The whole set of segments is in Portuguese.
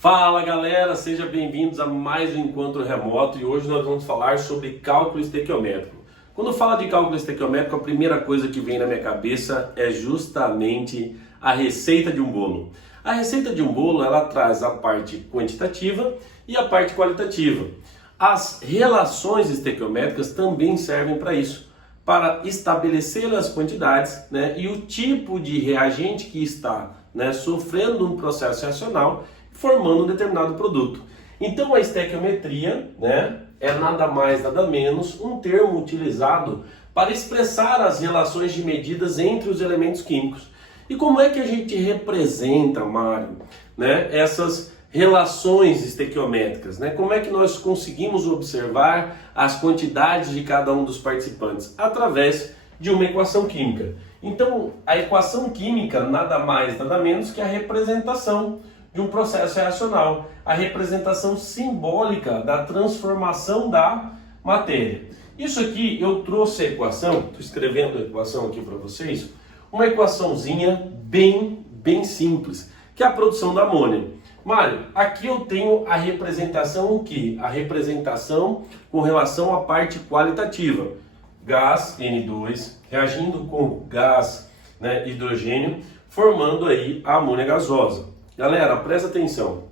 Fala galera, sejam bem-vindos a mais um encontro remoto e hoje nós vamos falar sobre cálculo estequiométrico. Quando fala de cálculo estequiométrico, a primeira coisa que vem na minha cabeça é justamente a receita de um bolo. A receita de um bolo, ela traz a parte quantitativa e a parte qualitativa. As relações estequiométricas também servem para isso, para estabelecer as quantidades, e o tipo de reagente que está sofrendo um processo reacional, formando um determinado produto. Então a estequiometria é nada mais, nada menos um termo utilizado para expressar as relações de medidas entre os elementos químicos. E como é que a gente representa, Mário, essas relações estequiométricas? Como é que nós conseguimos observar as quantidades de cada um dos participantes? Através de uma equação química. Então, a equação química nada mais, nada menos que a representação de um processo reacional, a representação simbólica da transformação da matéria. Isso aqui eu trouxe a equação, estou escrevendo a equação aqui para vocês, uma equaçãozinha bem simples, que é a produção da amônia. Mário, aqui eu tenho a representação o quê? A representação com relação à parte qualitativa. Gás N2 reagindo com gás hidrogênio, formando aí a amônia gasosa. Galera, presta atenção.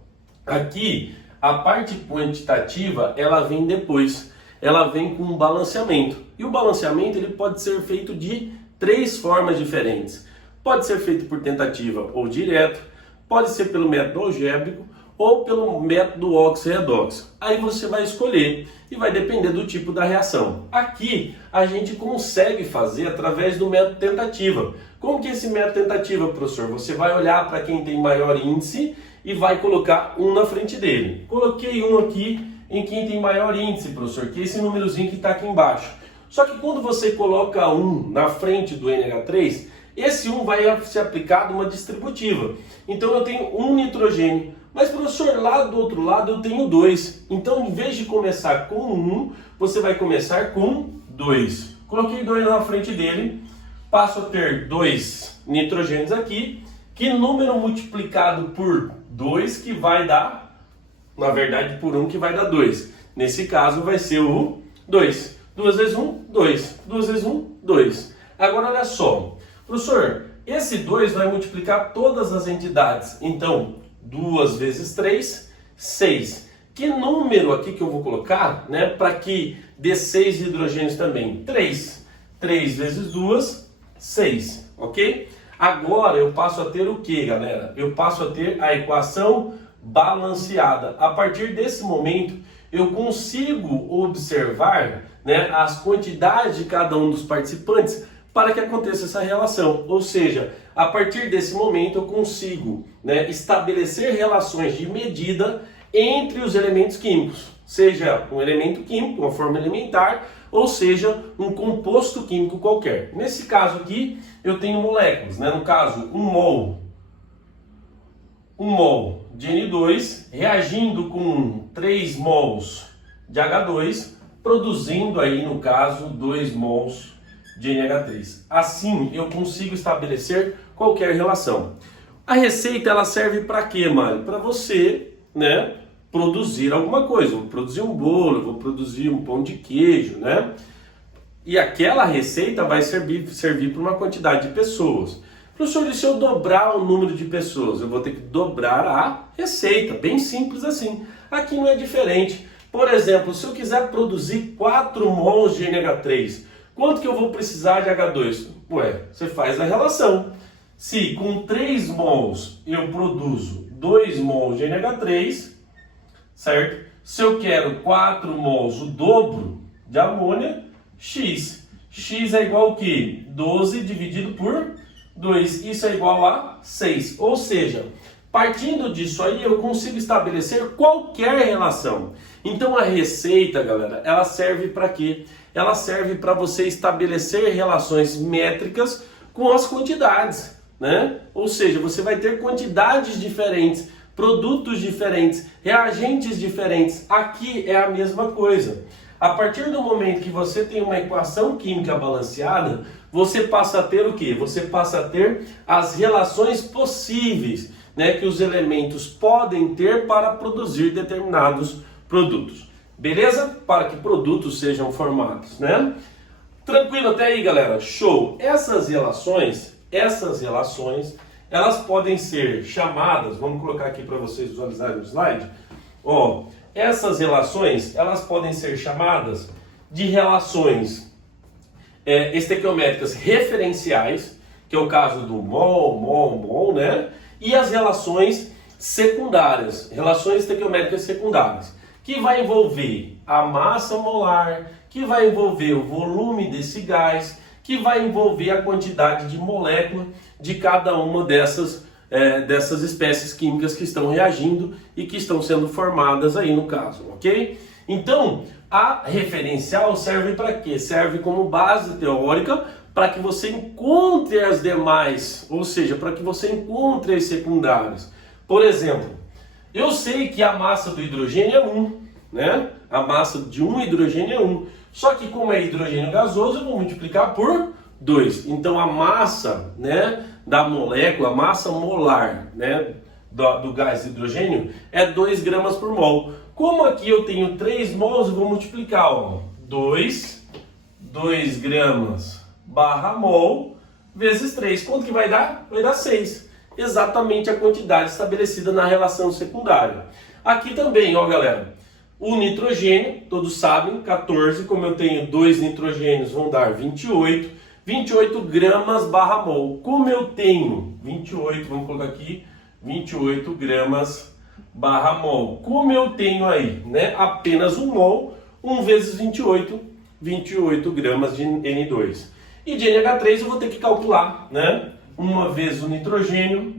Aqui, a parte quantitativa, ela vem depois. Ela vem com um balanceamento. E o balanceamento ele pode ser feito de três formas diferentes. Pode ser feito por tentativa ou direto, pode ser pelo método algébrico ou pelo método oxo-redox. Aí você vai escolher e vai depender do tipo da reação. Aqui a gente consegue fazer através do método tentativa. Como que é esse método tentativa, professor? Você vai olhar para quem tem maior índice e vai colocar um na frente dele. Coloquei um aqui em quem tem maior índice, professor, que é esse númerozinho que está aqui embaixo. Só que quando você coloca um na frente do NH3, esse 1 vai ser aplicado uma distributiva. Então eu tenho um nitrogênio. Mas, professor, lá do outro lado eu tenho 2. Então, em vez de começar com 1, você vai começar com 2. Coloquei 2 na frente dele, passo a ter 2 nitrogênios aqui. Que número multiplicado por 2 que vai dar, na verdade, por 1 que vai dar 2. Nesse caso vai ser o 2. 2 vezes 1, 2. 2 vezes 1, 2. Agora, olha só. Professor, esse 2 vai multiplicar todas as entidades. Então, 2 vezes 3, 6. Que número aqui que eu vou colocar, para que dê 6 hidrogênios também? 3. 3 vezes 2, 6, ok? Agora eu passo a ter o que, galera? Eu passo a ter a equação balanceada. A partir desse momento, eu consigo observar as quantidades de cada um dos participantes para que aconteça essa relação. Ou seja, a partir desse momento eu consigo estabelecer relações de medida entre os elementos químicos, seja um elemento químico, uma forma elementar, ou seja, um composto químico qualquer. Nesse caso aqui, eu tenho moléculas, no caso, um mol de N2 reagindo com 3 mols de H2, produzindo aí, no caso, 2 mols de NH3. Assim, eu consigo estabelecer qualquer relação. A receita, ela serve para quê, Mário? Para você, produzir alguma coisa. Eu vou produzir um bolo, vou produzir um pão de queijo, E aquela receita vai servir para uma quantidade de pessoas. Professor, e se eu dobrar o número de pessoas? Eu vou ter que dobrar a receita, bem simples assim. Aqui não é diferente. Por exemplo, se eu quiser produzir 4 mols de NH3, quanto que eu vou precisar de H2? Você faz a relação. Se com 3 mols eu produzo 2 mols de NH3, certo? Se eu quero 4 mols, o dobro de amônia, X. X é igual a quê? 12 dividido por 2. Isso é igual a 6. Ou seja, partindo disso aí, eu consigo estabelecer qualquer relação. Então a receita, galera, ela serve para quê? Ela serve para você estabelecer relações métricas com as quantidades, Ou seja, você vai ter quantidades diferentes, produtos diferentes, reagentes diferentes. Aqui é a mesma coisa. A partir do momento que você tem uma equação química balanceada, você passa a ter o quê? Você passa a ter as relações possíveis né, que os elementos podem ter para produzir determinados produtos. Beleza? Para que produtos sejam formados, né? Tranquilo até aí, galera? Show! Essas relações, elas podem ser chamadas, vamos colocar aqui para vocês visualizarem o slide. Ó, essas relações, elas podem ser chamadas de relações estequiométricas referenciais, que é o caso do mol, né? E as relações secundárias, relações estequiométricas secundárias, que vai envolver a massa molar, que vai envolver o volume desse gás, que vai envolver a quantidade de molécula de cada uma dessas espécies químicas que estão reagindo e que estão sendo formadas aí no caso, ok? Então, a referencial serve para quê? Serve como base teórica para que você encontre as demais, ou seja, para que você encontre as secundárias. Por exemplo, eu sei que a massa do hidrogênio é 1, né? A massa de um hidrogênio é 1. Só que como é hidrogênio gasoso, eu vou multiplicar por 2. Então a massa, né, da molécula, a massa molar, né, do gás de hidrogênio é 2 gramas por mol. Como aqui eu tenho 3 mols, eu vou multiplicar, ó, 2 gramas barra mol vezes 3. Quanto que vai dar? Vai dar 6. Exatamente a quantidade estabelecida na relação secundária. Aqui também, ó, galera, o nitrogênio, todos sabem, 14, como eu tenho 2 nitrogênios, vão dar 28 gramas barra mol. Como eu tenho 28, vamos colocar aqui, 28 gramas barra mol. Como eu tenho aí, né, apenas 1 mol, 1 vezes 28 gramas de N2. E de NH3 eu vou ter que calcular, né, 1 vez o nitrogênio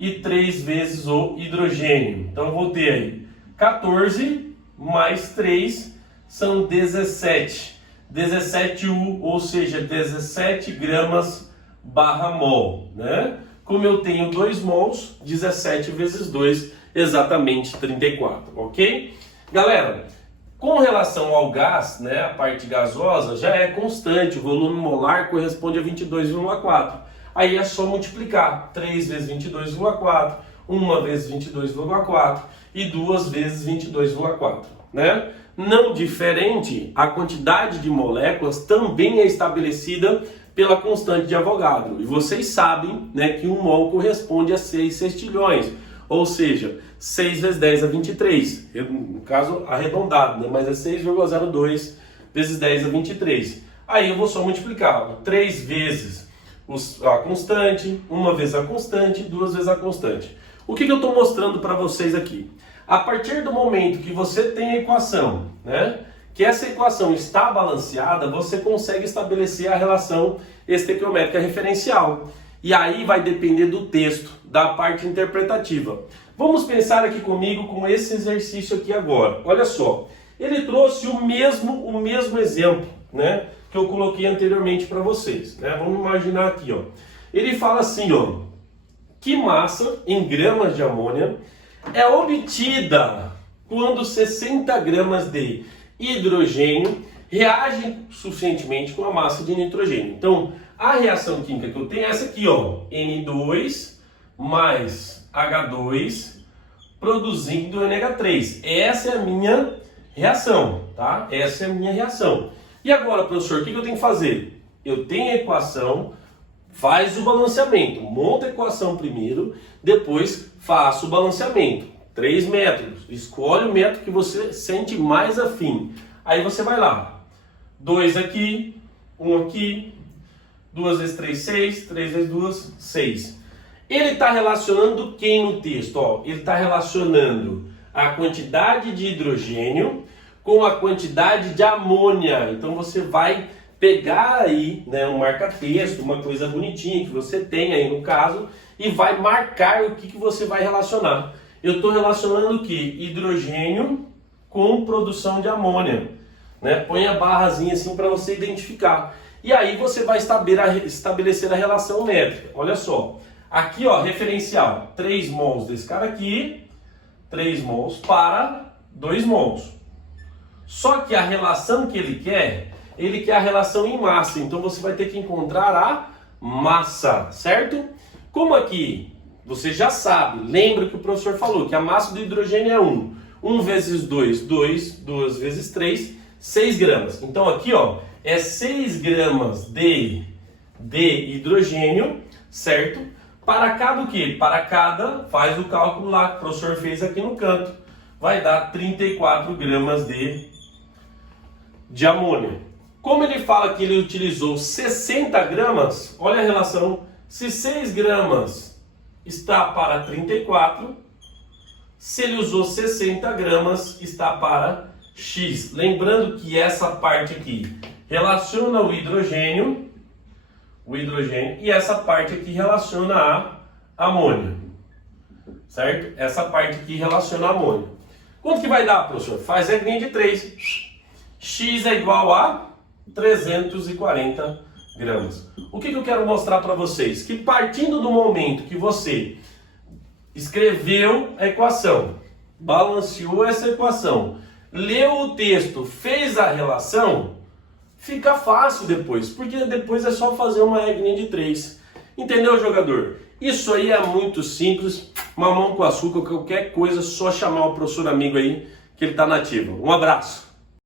e 3 vezes o hidrogênio. Então eu vou ter aí 14 mais 3 são 17. 17U, ou seja, 17 gramas barra mol, né? Como eu tenho 2 mols, 17 vezes 2, exatamente 34, ok? Galera, com relação ao gás, né, a parte gasosa já é constante, o volume molar corresponde a 22,4. Aí é só multiplicar 3 vezes 22,4, 1 vezes 22,4 e 2 vezes 22,4, né? Não diferente, a quantidade de moléculas também é estabelecida pela constante de Avogadro. E vocês sabem, né, que 1 mol corresponde a 6 sextilhões, ou seja, 6 vezes 10 a 23, no caso arredondado, né, mas é 6,02 vezes 10 a 23. Aí eu vou só multiplicar 3 vezes a constante, 1 vez a constante, 2 vezes a constante. O que eu estou mostrando para vocês aqui? A partir do momento que você tem a equação, né, que essa equação está balanceada, você consegue estabelecer a relação estequiométrica referencial. E aí vai depender do texto, da parte interpretativa. Vamos pensar aqui comigo com esse exercício aqui agora. Olha só, ele trouxe o mesmo exemplo, né, que eu coloquei anteriormente para vocês, né? Vamos imaginar aqui, ó. Ele fala assim, ó, que massa em gramas de amônia é obtida quando 60 gramas de hidrogênio reagem suficientemente com a massa de nitrogênio. Então, a reação química que eu tenho é essa aqui, ó, N2 mais H2 produzindo NH3. Essa é a minha reação, tá? Essa é a minha reação. E agora, professor, o que eu tenho que fazer? Eu tenho a equação, faz o balanceamento, monta a equação primeiro, depois faço o balanceamento. 3 métodos, escolhe o método que você sente mais afim. Aí você vai lá, 2 aqui, 1 aqui, 2 vezes 3, 6, 3 vezes 2, 6. Ele está relacionando quem no texto? Ó, ele está relacionando a quantidade de hidrogênio com a quantidade de amônia. Então você vai pegar aí, né, um marca-texto, uma coisa bonitinha que você tem aí no caso, e vai marcar o que você vai relacionar. Eu estou relacionando o que? Hidrogênio com produção de amônia, né? Põe a barrazinha assim para você identificar. E aí você vai estabelecer a relação métrica. Olha só, aqui ó, referencial, 3 mols desse cara aqui, 3 mols para 2 mols. Só que a relação que ele quer a relação em massa. Então você vai ter que encontrar a massa, certo? Como aqui você já sabe, lembra que o professor falou que a massa do hidrogênio é 1. 1 vezes 2, 2. 2 vezes 3, 6 gramas. Então aqui, ó, é 6 gramas de hidrogênio, certo? Para cada o quê? Para cada, faz o cálculo lá que o professor fez aqui no canto. Vai dar 34 gramas de amônia. Como ele fala que ele utilizou 60 gramas, olha a relação. Se 6 gramas está para 34, se ele usou 60 gramas, está para X. Lembrando que essa parte aqui relaciona o hidrogênio, e essa parte aqui relaciona a amônia, certo? Essa parte aqui relaciona a amônia. Quanto que vai dar, professor? Faz a regrinha de 3. X é igual a 340 gramas. O que eu quero mostrar para vocês? Que partindo do momento que você escreveu a equação, balanceou essa equação, leu o texto, fez a relação, fica fácil depois, porque depois é só fazer uma regrinha de 3. Entendeu, jogador? Isso aí é muito simples, mamão com açúcar, qualquer coisa, só chamar o professor amigo aí que ele está nativo. Um abraço!